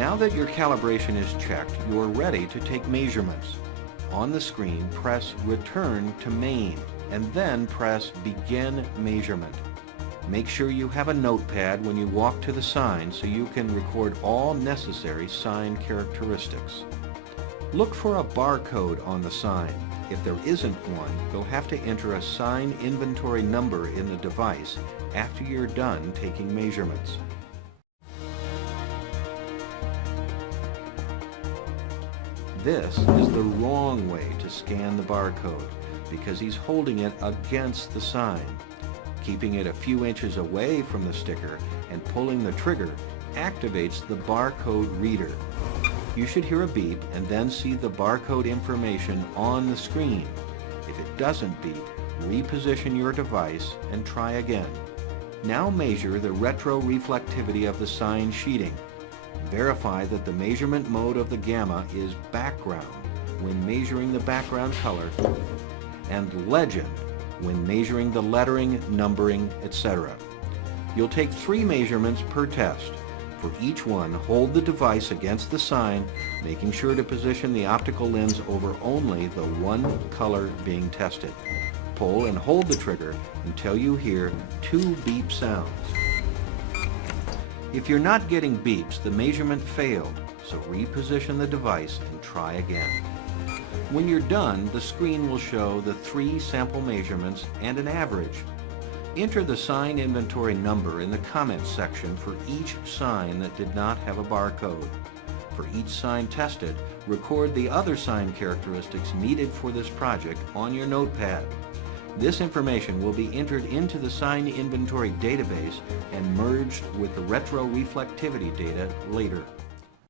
Now that your calibration is checked, you're ready to take measurements. On the screen, press Return to Main, and then press Begin Measurement. Make sure you have a notepad when you walk to the sign so you can record all necessary sign characteristics. Look for a barcode on the sign. If there isn't one, you'll have to enter a sign inventory number in the device after you're done taking measurements. This is the wrong way to scan the barcode because he's holding it against the sign. Keeping it a few inches away from the sticker and pulling the trigger activates the barcode reader. You should hear a beep and then see the barcode information on the screen. If it doesn't beep, reposition your device and try again. Now measure the retroreflectivity of the sign sheeting. Verify that the measurement mode of the gamma is background when measuring the background color and legend when measuring the lettering, numbering, etc. You'll take 3 measurements per test. For each one, hold the device against the sign, making sure to position the optical lens over only the one color being tested. Pull and hold the trigger until you hear 2 beep sounds. If you're not getting beeps, the measurement failed, so reposition the device and try again. When you're done, the screen will show the 3 sample measurements and an average. Enter the sign inventory number in the comments section for each sign that did not have a barcode. For each sign tested, record the other sign characteristics needed for this project on your notepad. This information will be entered into the sign inventory database and merged with the retroreflectivity data later.